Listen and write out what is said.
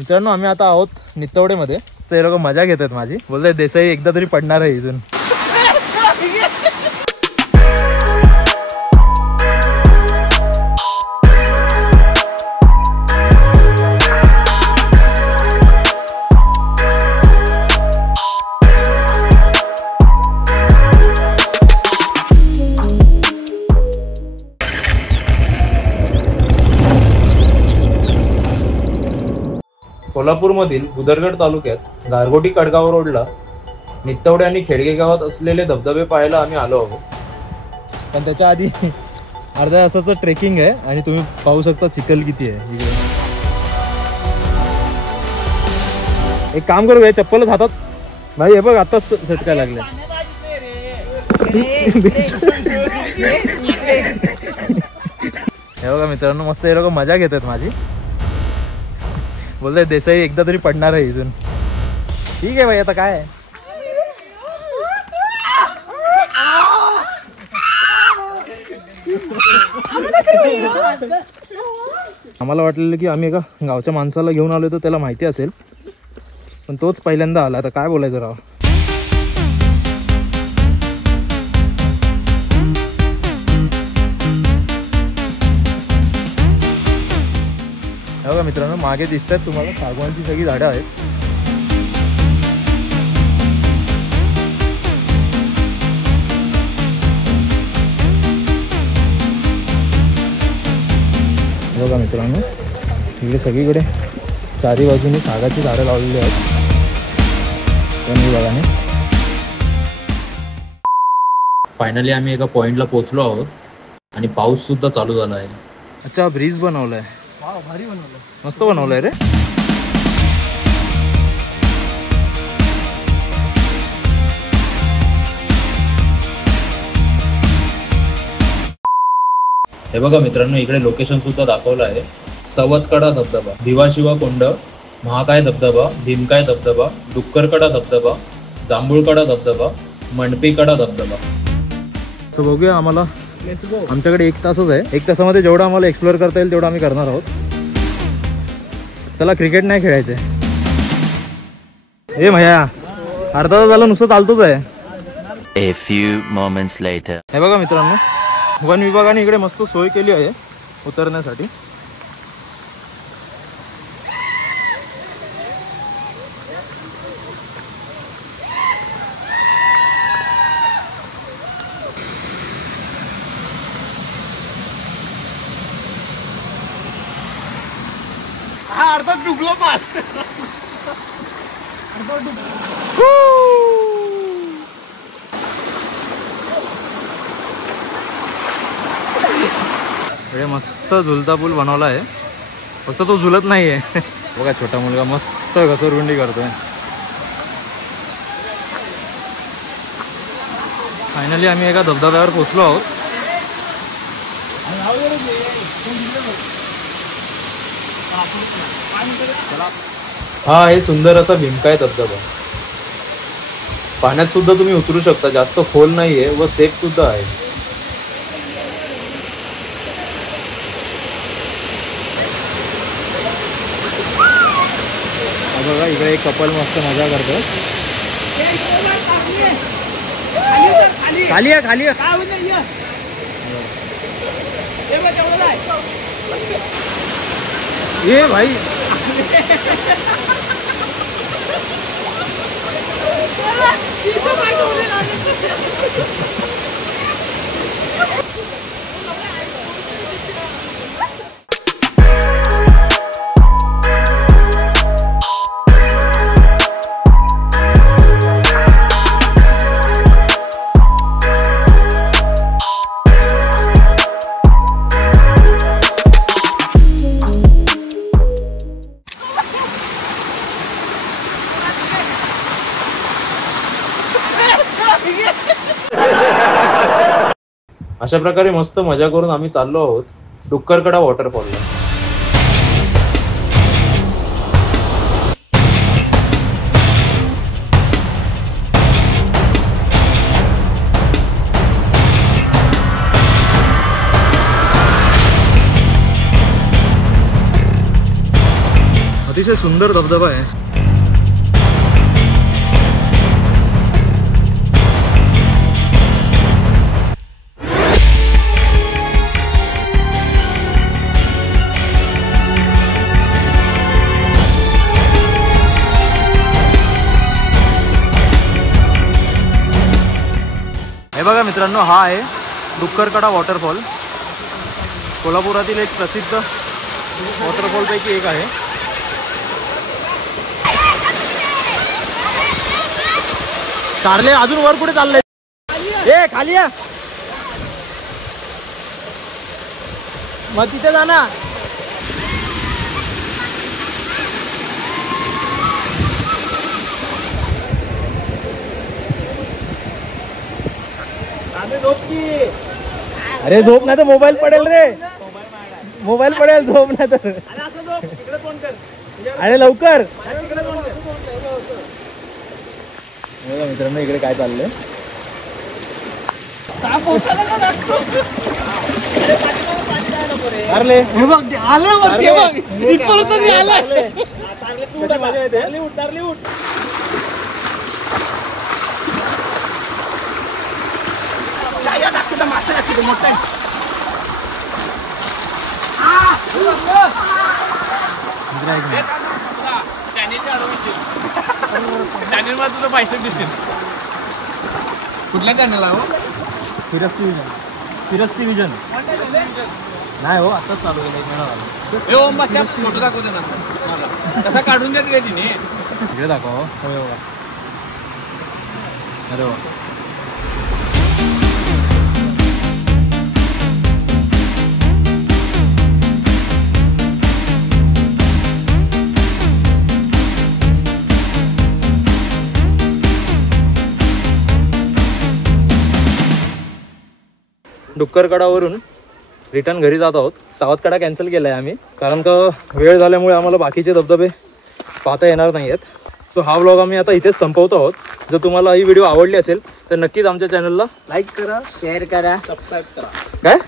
मित्रांनो आम्ही आता आहोत नित्तवडेमध्ये. ते लोक मजा घेत आहेत माझी. बोलते देसाई एकदा तरी पडणार आहे इथून. कोल्हापूरमधील बुदरगड तालुक्यात गारगोटी कडगाव रोडला नित्तवडे आणि खेडगे गावात असलेले धबधबे पाहायला आम्ही आलो आहोत. पण त्याच्या आधी अर्ध्या तासाचं ट्रेकिंग आहे आणि तुम्ही पाहू शकता चिखल किती आहे इकडे. एक काम करू या चप्पलच हातात भाई. हे बघ आताच सटकाय लागले. हे बघा मित्रांनो मस्त हे लोक मजा घेत आहेत माझी. बोलते देसाई एकदा तरी पडणार आहे इथून. ठीक आहे भाई आता काय आहे. आम्हाला वाटलेलं की आम्ही एका गावच्या माणसाला घेऊन आलो तर त्याला माहिती असेल, पण तोच पहिल्यांदा आला. आता काय बोलायचं राव. बघा मित्रांनो मागे दिसतात तुम्हाला सागवानची सगळी झाडं आहेत. बघा मित्रांनो इकडे सगळीकडे चारी बाजूने सागाची झाडं लावलेली आहेत. पण बघा फायनली आम्ही एका पॉइंटला पोहोचलो आहोत आणि पाऊस सुद्धा चालू झाला आहे. अच्छा ब्रिज बनवलाय. भारी बनवलं. मस्त बनवलंय रे. हे बघा मित्रांनो इकडे लोकेशन सुद्धा दाखवलं आहे. सवतकडा धबधबा, भिवाशिवा कोंड, महाकाय धबधबा, भीमकाय धबधबा, डुक्करकडा धबधबा, जांभूळकडा धबधबा, मंडपीकडा धबधबा. तर बघूया आम्हाला आमच्याकडे 1 तासच आहे. 1 तासामध्ये जेवढं आम्हाला एक्सप्लोअर करता येईल तेवढं आम्ही करणार आहोत. चला क्रिकेट नाही खेळायचंय. ए भैया अर्धा तास झालं नुसतं चालतोच आहे. A few moments later. हे बघा मित्रांनो वन विभागाने इकडे मस्त सोय केली आहे उतरण्यासाठी. अर्धा डुबलो पास. मस्त झुलता पूल बनवला आहे. फक्त तो झुलत नाहीये. बघा छोटा मुलगा मस्त घसरगुंडी करतोय. फायनली आम्ही एका धबधब्यावर पोहोचलो आहोत. हा आहे सुंदर असा भीमकाय धबधबा. पाण्यात सुद्धा तुम्ही उतरू शकता. जास्त खोल नाहीये व सेफ सुद्धा आहे. बघा इकडे एक कपल मस्त मजा करतो. खाली आहे खाली ये भाई. अशा प्रकारे मस्त मजा करून आम्ही चाललो आहोत डुक्करकडा वॉटरफॉलला. अतिशय सुंदर धबधबा आहे. हे बघा मित्रांनो, हा आहे डुक्करकडा वॉटरफॉल. कोल्हापुरातील एक प्रसिद्ध वॉटरफॉल पैकी एक आहे. कारले अजून वर कुठे चाललंय? ए खाली या, मग तिथे जा ना. अरे झोप नाही तर मोबाईल पडेल रे. मोबाईल पडेल, झोप नाही तर. अरे लवकर. मित्रांनो इकडे काय चाललंय? अरे हे बघ आले वरती बघ. इथपर्यंत आलाय. चॅनेल मध्ये तुझं पैसे दिसतील. कुठल्या चॅनल आहे? फिरस्ती विजन. फिरस्ती विजन नाही हो, आताच चालू केलं. ओम बच्चा फोटो दाखवते ना, कसा काढून देत गे तिने. इकडे दाखव. अरे वा. डुक्करकडावरून रिटर्न घरी जात आहोत. सावतकडा कॅन्सल केला आहे आम्ही, कारण का वेळ झाल्यामुळे आम्हाला बाकीचे धबधबे पाहता येणार नाही आहेत. सो हा व्लॉग आम्ही आता इथेच संपवतो आहोत. जर तुम्हाला ही व्हिडिओ आवडली असेल तर नक्कीच आमच्या चॅनलला लाईक करा, शेअर करा, सबस्क्राईब करा. काय